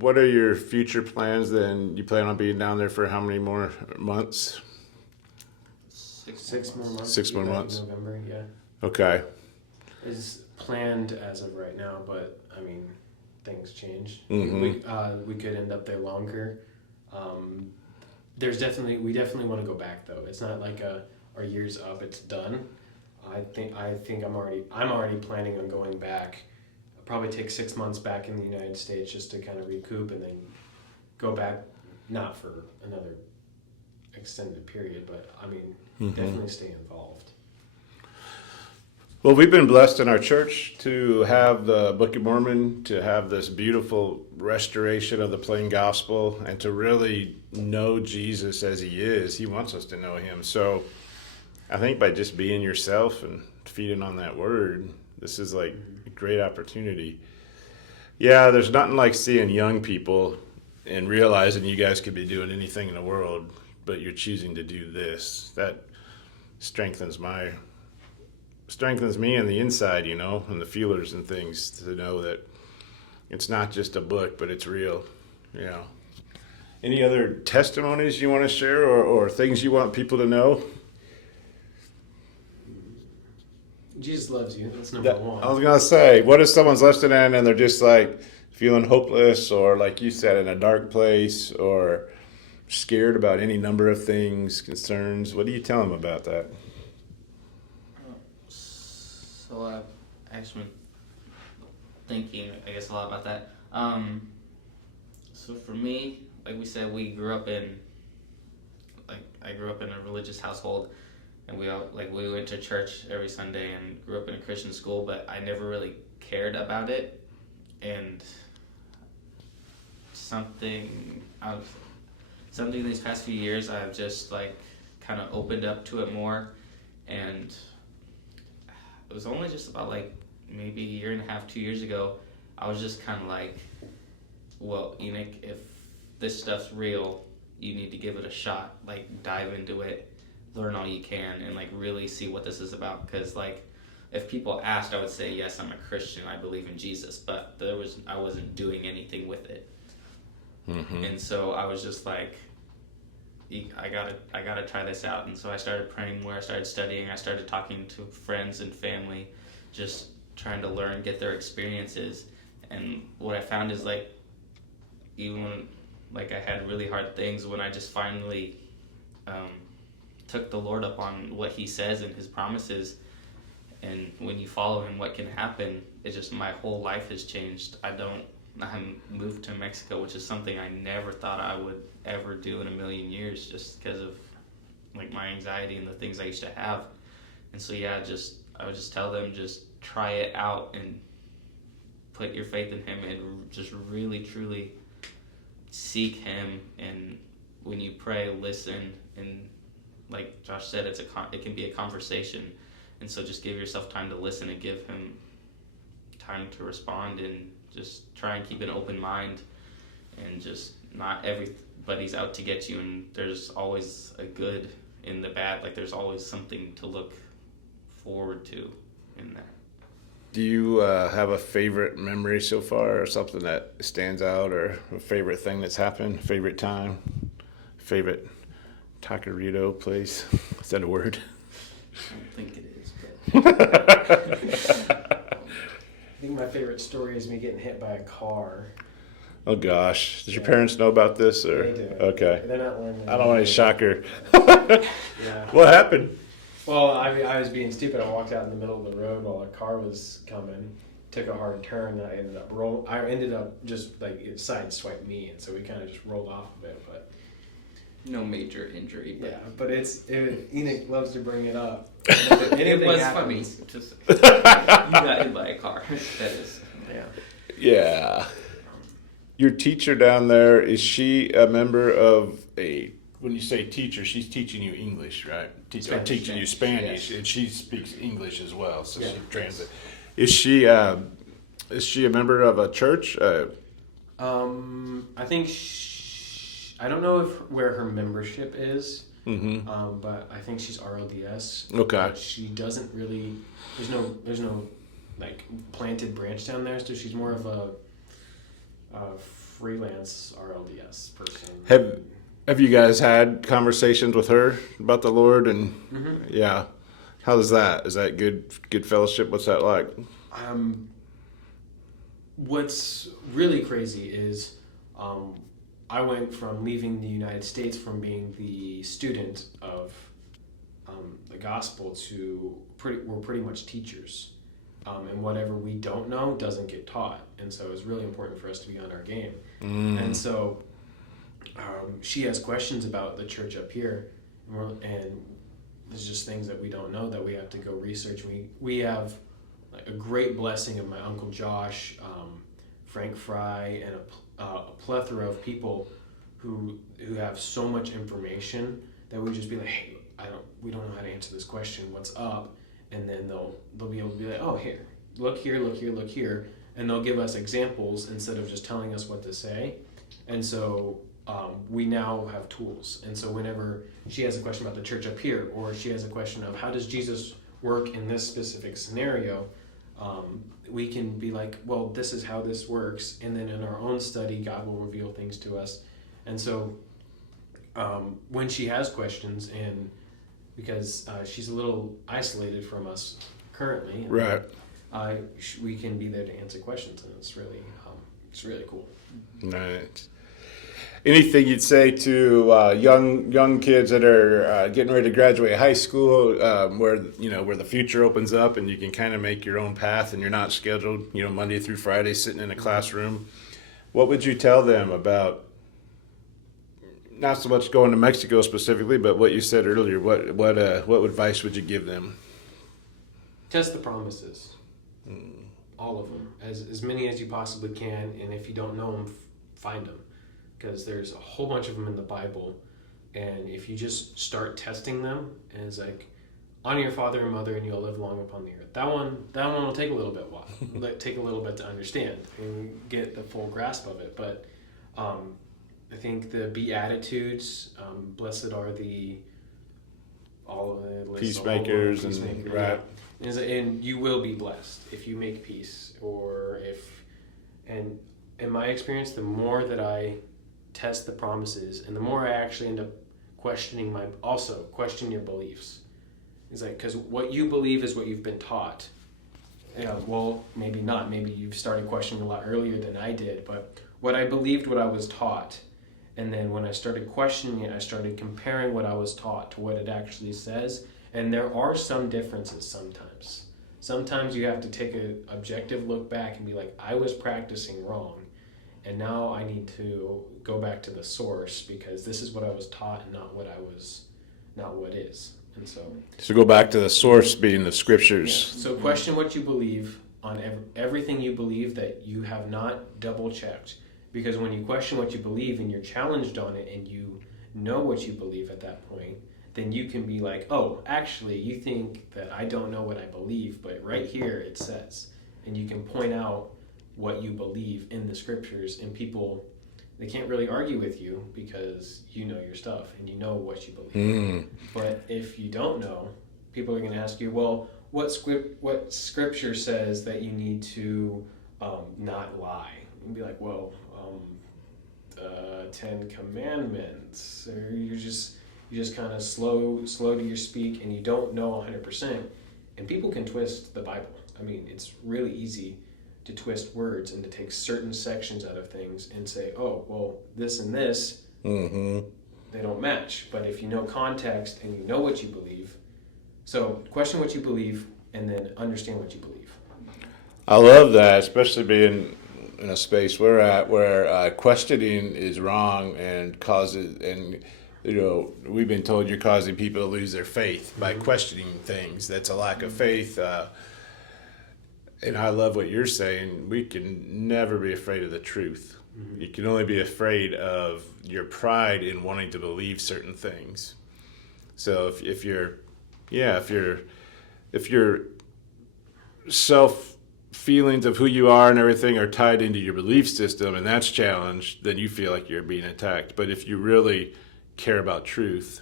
are your future plans then? You plan on being down there for how many more months? 6 more months. 6 more months. November, yeah. Okay. Is planned as of right now, but I mean, things change. Mm-hmm. We could end up there longer. We definitely want to go back though. It's not like our year's up, it's done. I think I'm already planning on going back. I'll probably take 6 months back in the United States just to kind of recoup, and then go back, not for another extended period, but I mean, definitely stay involved. Well, we've been blessed in our church to have the Book of Mormon, to have this beautiful restoration of the plain gospel, and to really know Jesus as he is. He wants us to know him. So I think by just being yourself and feeding on that word, this is like a great opportunity. Yeah, there's nothing like seeing young people and realizing you guys could be doing anything in the world, but you're choosing to do this. That strengthens me on the inside, and the feelers and things, to know that it's not just a book, but it's real. Any other testimonies you want to share, or things you want people to know? Jesus loves you. That's number one. I was going to say, what if someone's listening and they're just like feeling hopeless, or like you said, in a dark place, or scared about any number of things, concerns? What do you tell them about that? So I've actually been thinking, I guess, a lot about that. So for me, like we said, I grew up in a religious household, and we went to church every Sunday and grew up in a Christian school, but I never really cared about it. And something these past few years, I've just kind of opened up to it more, and it was only just about maybe a year and a half, 2 years ago, I was just kind of like, well, Enoch, if this stuff's real, you need to give it a shot. Dive into it, learn all you can, and really see what this is about. Because if people asked, I would say, yes, I'm a Christian, I believe in Jesus, but I wasn't doing anything with it. Mm-hmm. And so I was just like, I gotta try this out. And so I started praying more, I started studying, I started talking to friends and family, just trying to learn, get their experiences. And what I found is even when I had really hard things, when I just finally took the Lord up on what he says and his promises, and when you follow him, what can happen, it's just my whole life has changed. I moved to Mexico, which is something I never thought I would ever do in a million years, just because of like my anxiety and the things I used to have. And so yeah, I would just tell them, just try it out and put your faith in him and just really truly seek him. And when you pray, listen, and like Josh said, it can be a conversation. And so just give yourself time to listen and give him time to respond, and just try and keep an open mind, and just not everybody's out to get you, and there's always a good in the bad. Like there's always something to look forward to in that. Do you have a favorite memory so far, or something that stands out, or a favorite thing that's happened, favorite time, favorite taquerito place? Is that a word? I don't think it is, but I think my favorite story is me getting hit by a car. Oh gosh, does your parents know about this, or They do. okay? They're not learning. I don't want any shocker. Yeah. What happened? Well, I was being stupid. I walked out in the middle of the road while a car was coming. Took a hard turn. And I ended up just like it sideswiped me, and so we kind of just rolled off of it. But no major injury. But yeah, but Enoch loves to bring it up. it was funny. Just you got hit by a car. That is. Yeah. Yeah. Your teacher down there, is she a member of a? When you say teacher, she's teaching you English, right? Spanish. Teaching you Spanish, Yes. and she speaks English as well, so Yeah. she translates. Is she a member of a church? I think I don't know where her membership is. Mm-hmm. But I think she's RLDS. Okay. But she doesn't really. There's no like planted branch down there, so she's more of a freelance RLDS person. Have you guys had conversations with her about the Lord? And yeah, how is that? Is that good fellowship? What's that like? What's really crazy is I went from leaving the United States from being the student of the gospel to we're pretty much teachers. And whatever we don't know doesn't get taught. And so it's really important for us to be on our game. And so she has questions about the church up here. And there's just things that we don't know that we have to go research. We have like a great blessing of my Uncle Josh, Frank Fry, and a plethora of people who have so much information that we just be like, hey, we don't know how to answer this question. What's up? And then they'll be able to be like, oh, here, look here, look here, look here. And they'll give us examples instead of just telling us what to say. And so we now have tools. And so whenever she has a question about the church up here, or she has a question of how does Jesus work in this specific scenario, we can be like, well, this is how this works. And then in our own study, God will reveal things to us. And so when she has questions, and because she's a little isolated from us currently, Right. We can be there to answer questions, and it's really cool. Right. Anything you'd say to young kids that are getting ready to graduate high school, where the future opens up and you can kind of make your own path and you're not scheduled, Monday through Friday sitting in a classroom? What would you tell them about, not so much going to Mexico specifically, but what you said earlier? What advice would you give them? Test the promises, all of them, as many as you possibly can, and if you don't know them, find them. Because there's a whole bunch of them in the Bible, and if you just start testing them, and it's like, honor your father and mother, and you'll live long upon the earth. That one will take a little bit take a little bit to understand and get the full grasp of it. But I think the Beatitudes, blessed are all of the peacemakers, peacemakers, right. Yeah. And you will be blessed if you make peace, and in my experience, the more that I test the promises, and the more I actually end up question your beliefs. It's like, because what you believe is what you've been taught. Yeah, well, maybe not. Maybe you've started questioning a lot earlier than I did, but what I believed, what I was taught. And then when I started questioning it, I started comparing what I was taught to what it actually says. And there are some differences sometimes. Sometimes you have to take an objective look back and be like, I was practicing wrong. And now I need to go back to the source, because this is what I was taught and not not what is. And so go back to the source being the scriptures. so question what you believe on everything you believe that you have not double checked. Because when you question what you believe and you're challenged on it and you know what you believe at that point, then you can be like, oh, actually, you think that I don't know what I believe, but right here it says. And you can point out what you believe in the scriptures, and people, they can't really argue with you because you know your stuff and you know what you believe. But if you don't know, people are going to ask you, well, what scripture says that you need to not lie? And be like, well, 10 Commandments. Or you're just kind of slow to your speak, and you don't know 100%. And people can twist the Bible. I mean, it's really easy to twist words and to take certain sections out of things and say, oh, well, this and this, they don't match. But if you know context and you know what you believe, so question what you believe and then understand what you believe. I love that, especially being in a space we're at where questioning is wrong and causes, and we've been told you're causing people to lose their faith by questioning things. That's a lack of faith. And I love what you're saying. We can never be afraid of the truth. You can only be afraid of your pride in wanting to believe certain things. So if your self feelings of who you are and everything are tied into your belief system, and that's challenged, then you feel like you're being attacked. But if you really care about truth,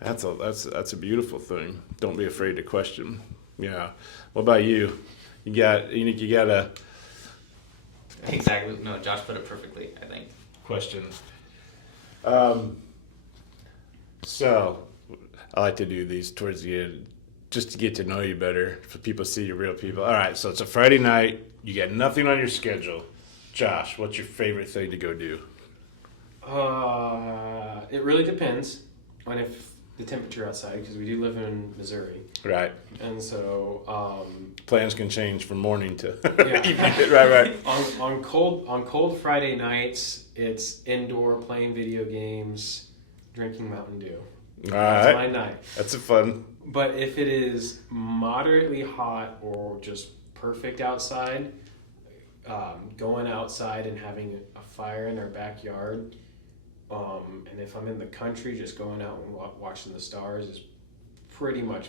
that's a beautiful thing. Don't be afraid to question. Yeah. What about you? You got a Exactly. No, Josh put it perfectly, I think. question. So I like to do these towards the end just to get to know you better, so people see you're real people. All right, so it's a Friday night. You got nothing on your schedule. Josh, what's your favorite thing to go do? It really depends on if the temperature outside, because we do live in Missouri. Right. And so Plans can change from morning to yeah. evening. Right. on cold Friday nights, it's indoor playing video games, drinking Mountain Dew. That's my night. That's a fun. But if it is moderately hot or just perfect outside, going outside and having a fire in our backyard, and if I'm in the country, just going out and watching the stars is pretty much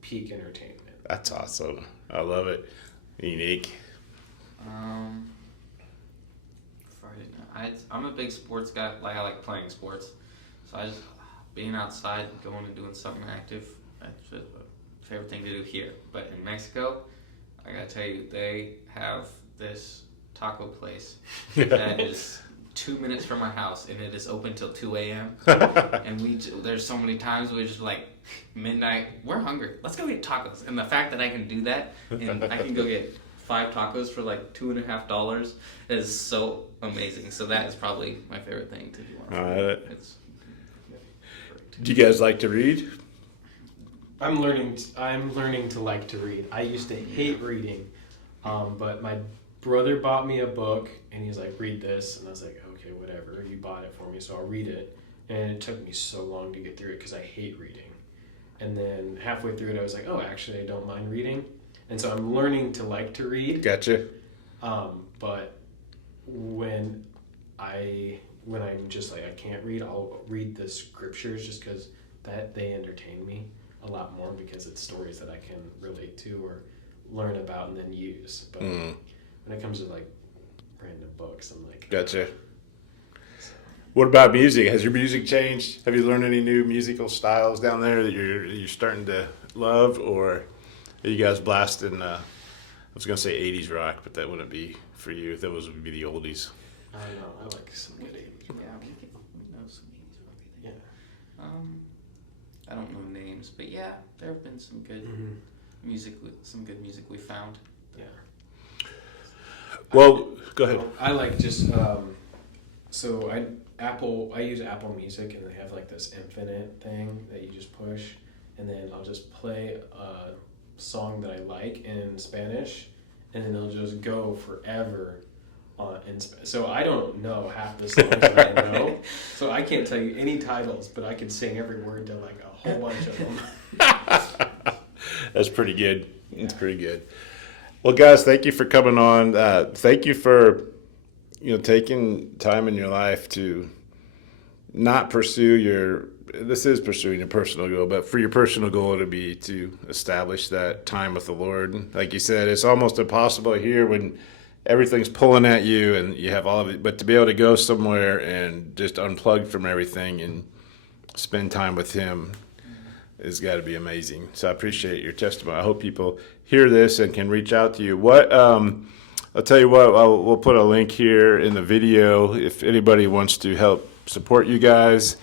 peak entertainment. That's awesome. I love it. Unique. Friday night. I'm a big sports guy. Like I like playing sports, so I just being outside, going and doing something active. That's just a favorite thing to do here. But in Mexico, I gotta tell you, they have this taco place that is 2 minutes from our house, and it is open till 2 a.m. And there's so many times we just like midnight, we're hungry, let's go get tacos. And the fact that I can do that, and I can go get 5 tacos for like $2.50 is so amazing. So that is probably my favorite thing to do. All right. Do you guys like to read? I'm learning to like to read. I used to hate reading, but my brother bought me a book, and he's like, read this, and I was like, okay, whatever. You bought it for me, so I'll read it. And it took me so long to get through it because I hate reading. And then halfway through it, I was like, oh, actually, I don't mind reading. And so I'm learning to like to read. Gotcha. But when I'm just like, I can't read, I'll read the scriptures just because they entertain me a lot more because it's stories that I can relate to or learn about and then use. But when it comes to like random books, I'm like, gotcha. What about music? Has your music changed? Have you learned any new musical styles down there that you're starting to love, or are you guys blasting? I was gonna say 80s rock, but that wouldn't be for you. Those would be the oldies. I don't know. I like some good 80s rock. Yeah, we know some 80s rock. Yeah. I don't know names, but yeah, there have been some good music. Some good music we found. Yeah. Well, go ahead. I like just so I use Apple Music, and they have like this infinite thing that you just push, and then I'll just play a song that I like in Spanish, and then it'll just go forever So I don't know half the songs that I know. So I can't tell you any titles, but I can sing every word to like a whole bunch of them. That's pretty good. It's pretty good. Well, guys, thank you for coming on. Thank you for taking time in your life to not pursue this is pursuing your personal goal, but for your personal goal to be to establish that time with the Lord. Like you said, it's almost impossible here when everything's pulling at you and you have all of it, but to be able to go somewhere and just unplug from everything and spend time with Him has got to be amazing. So I appreciate your testimony. I hope people hear this and can reach out to you. I'll tell you what, we'll put a link here in the video if anybody wants to help support you guys.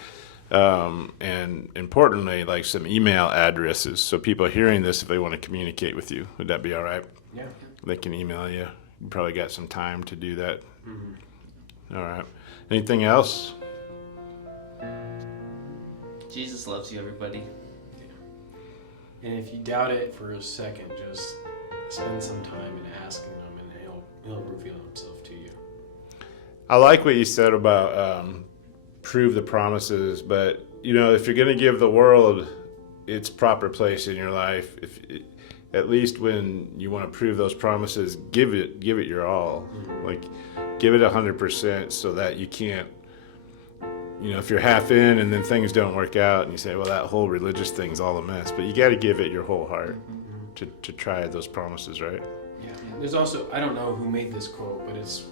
And importantly, like some email addresses. So people hearing this, if they want to communicate with you, would that be all right? Yeah. They can email you. You probably got some time to do that. Mm-hmm. All right. Anything else? Jesus loves you, everybody. And if you doubt it for a second, just spend some time in asking Him, and He'll reveal Himself to you. I like what you said about prove the promises, but if you're going to give the world its proper place in your life, at least when you want to prove those promises, give it your all. Mm-hmm. Like, give it 100%, so that you can't. If you're half in and then things don't work out, and you say, well, that whole religious thing's all a mess, but you got to give it your whole heart to try those promises, right? Yeah. There's also, I don't know who made this quote, but it's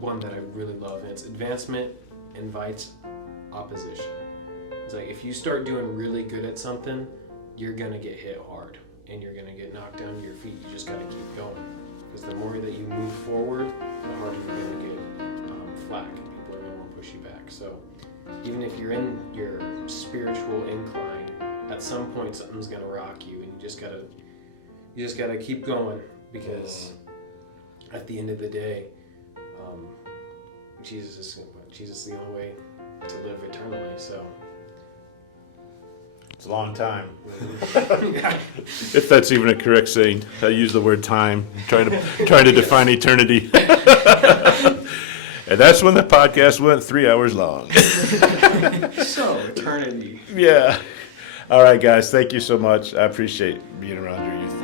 one that I really love. And it's advancement invites opposition. It's like if you start doing really good at something, you're going to get hit hard and you're going to get knocked down to your feet. You just got to keep going. Because the more that you move forward, the harder you're going to get flack, and people are going to want to push you back. So even if you're in your spiritual incline, at some point something's going to rock you, and you just got to keep going, because at the end of the day, Jesus is the only way to live eternally. So It's a long time. If that's even a correct saying. I use the word time, trying to define eternity. And that's when the podcast went 3 hours long. So eternity. Yeah. All right, guys. Thank you so much. I appreciate being around your youth.